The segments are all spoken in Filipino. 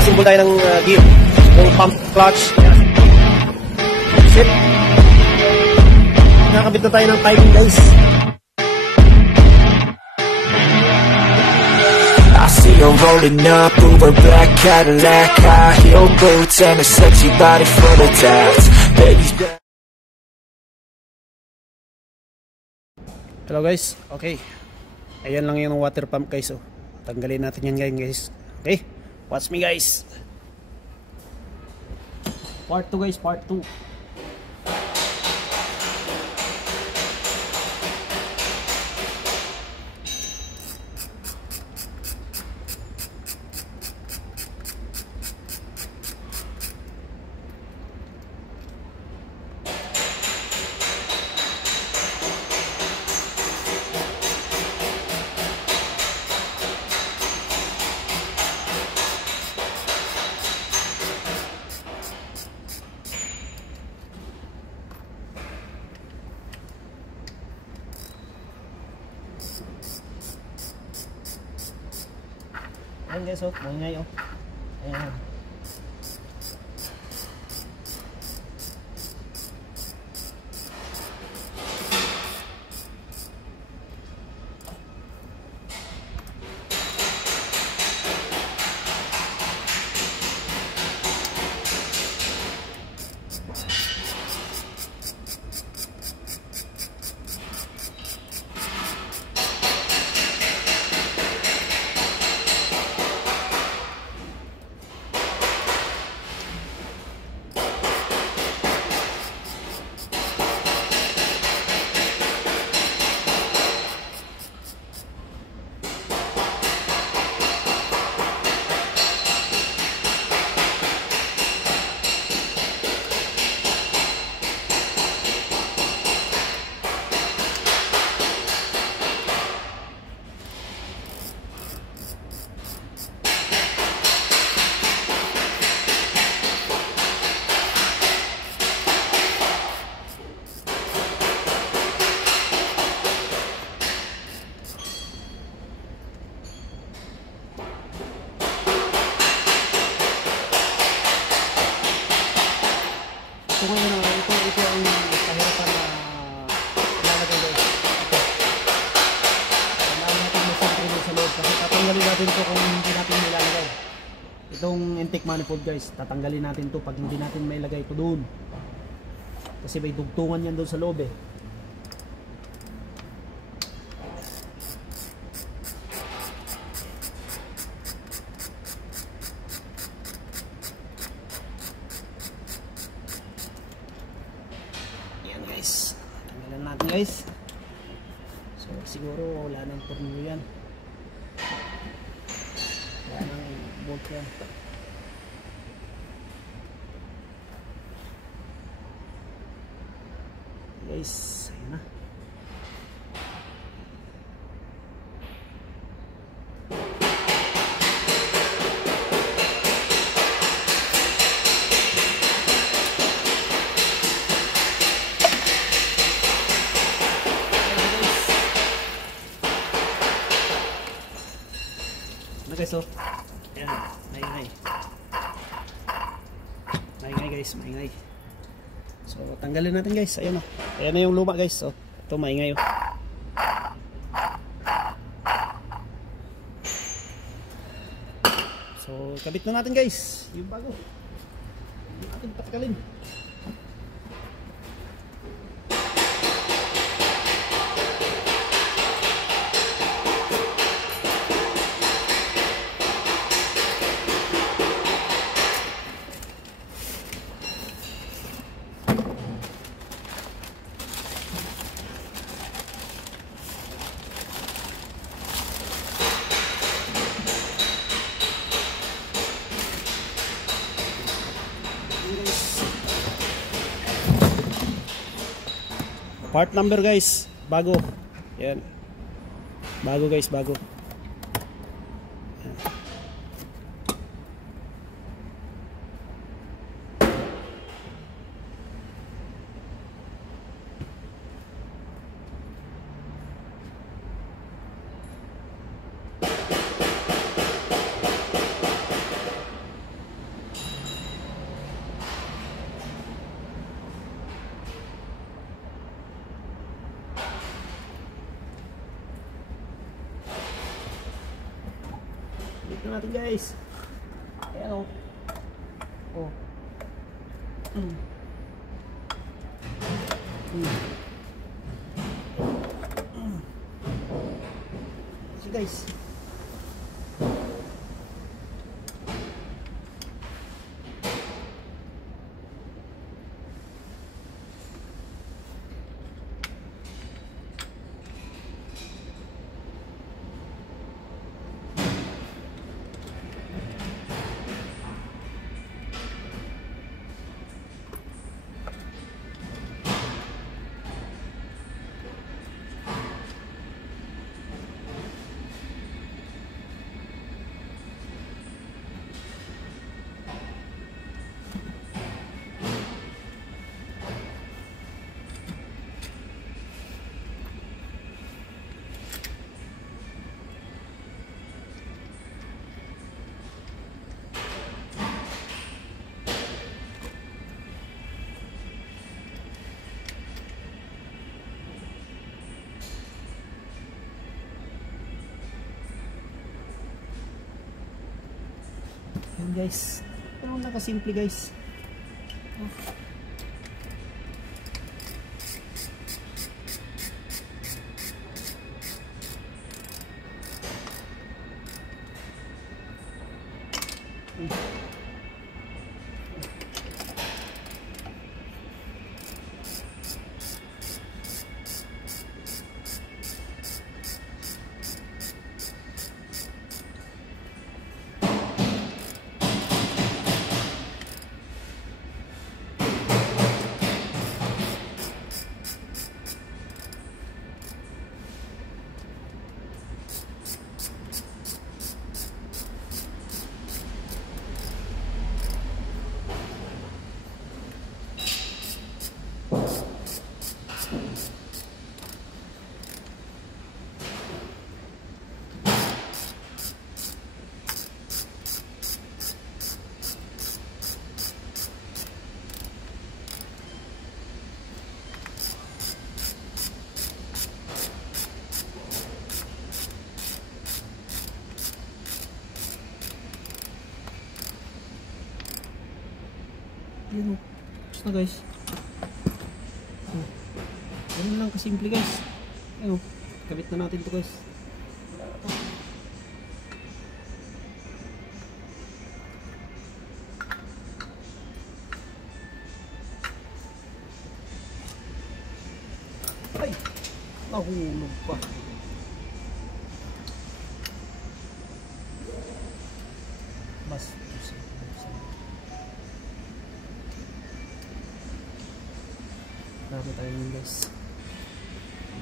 Naka-symbol tayo ng gear. Yung pump clutch. Yan. Shit. Nakakabit na tayo ng piping guys. I see her rolling up, Uber black Cadillac, high heel boots and a sexy body full of tats. Baby's back. Hello guys, okay. Ayan lang yung water pump guys. Oh. Tanggalin natin yan guys. Okay, watch me guys. Part 2 guys, part 2. Ayan guys, oh, maingay oh. Ayan. Ito ngayon, ito ang kahirapan na ilalagay guys. Ito. Kailangan natin masentro sa loob kasi tatanggalin natin ito kung hindi natin ilalagay. Itong intake manifold guys, tatanggalin natin ito pag hindi natin mailagay ito doon. Kasi may dugtungan yan doon sa loob eh. Tanggalan natin guys. So siguro wala nang tornilyo yan. Wala nang bolt yan. Guys, ayun na. Guys, oh. Ayan, maingay. Maingay guys, maingay. So, tanggalin natin guys. Ayan oh. Ayan na yung luma guys. Oh. Ito maingay oh. So, kabit na natin guys. Yung bago. Yung ating patkalin. Part number guys, bago. Yan. Bago guys, bago. Yan. Dito natin guys. Ayan o. Oh. So guys. Yan guys. Pero nakasimple guys. Oh. Yun o. Tapos na guys. Ganun lang kasimple guys. Ayun o. Kabit na natin to guys. Ay! Nahulog pa. Mas grabe tayo yun guys.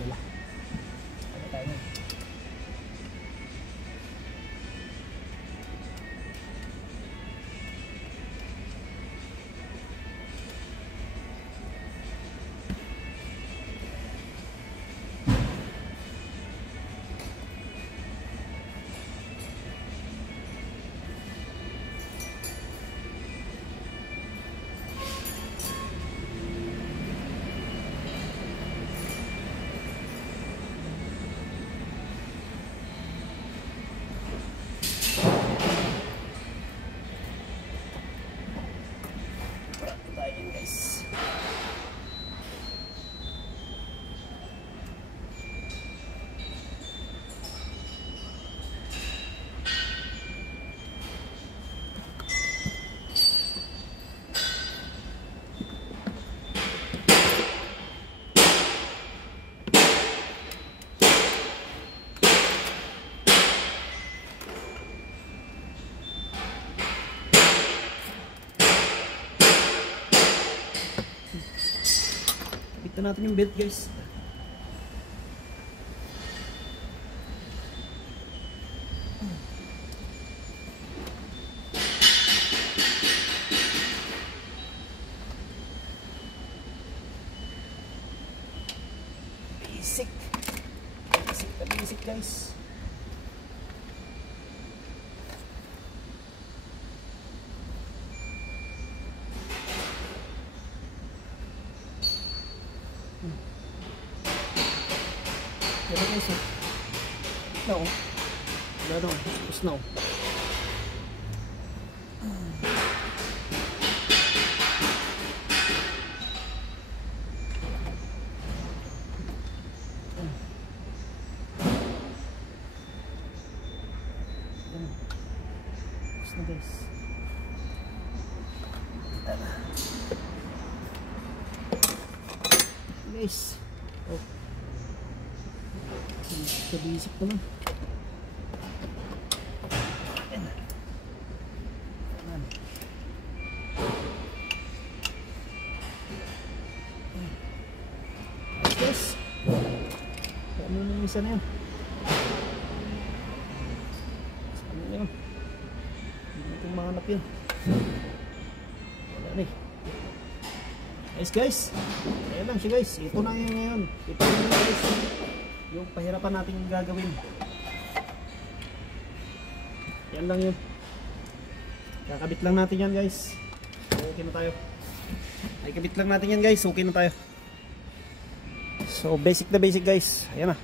Wala. Grabe tayo yun. Ito natin yung belt guys. Basic. Basic guys. Pero guys, no. Tapos no. Tapos na guys. Guys. Oh. Kabisip naman. Ayan. Ayan. Guys. Ano na yung isa na yun? Ano na yun? Hindi natin mahanap yun. Wala na eh. Guys, ayan lang siya guys. Ito na yun ngayon. Ito na yun guys. Yung pahirapan natin gagawin. Yan lang yun. Kakabit lang natin yan guys. Okay na tayo. Ay kabit lang natin yan guys. Okay na tayo. So basic na basic guys. Ayan na.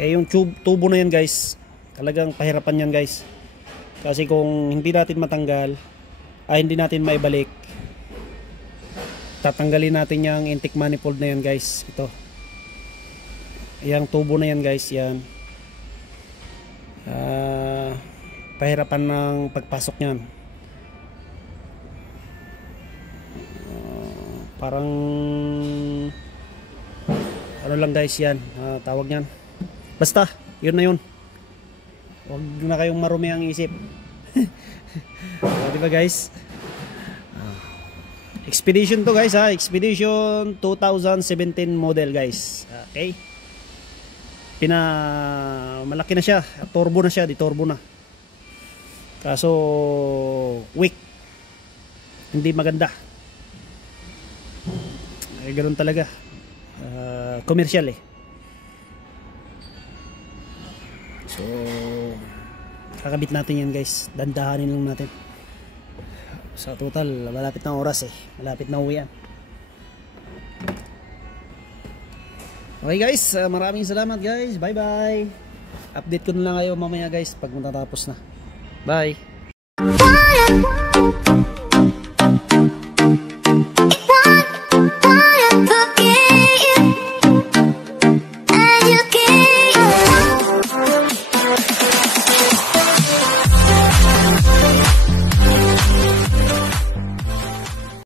Eh yung tubo na yan guys, talagang pahirapan yan guys. Kasi kung hindi natin matanggal, hindi natin maibalik, tatanggalin natin yung intake manifold na yan guys. Ito yung tubo na yan guys, yan pahirapan ng pagpasok nyan. Parang ano lang guys yan, tawag nyan, basta yun na yun. Huwag na kayong marumi ang isip. Diba guys? Expedition to guys ha. Expedition 2017 model guys. Okay. Malaki na siya. Turbo na siya. Di turbo na. Kaso weak. Hindi maganda. Ay ganoon talaga. Commercial eh. So kakabit natin yan guys. Dandahanin lang natin. Sa total malapit na oras eh. Malapit na uwi yan. Okay guys, maraming salamat guys. Bye bye. Update ko na lang kayo mamaya guys pag matatapos na. Bye.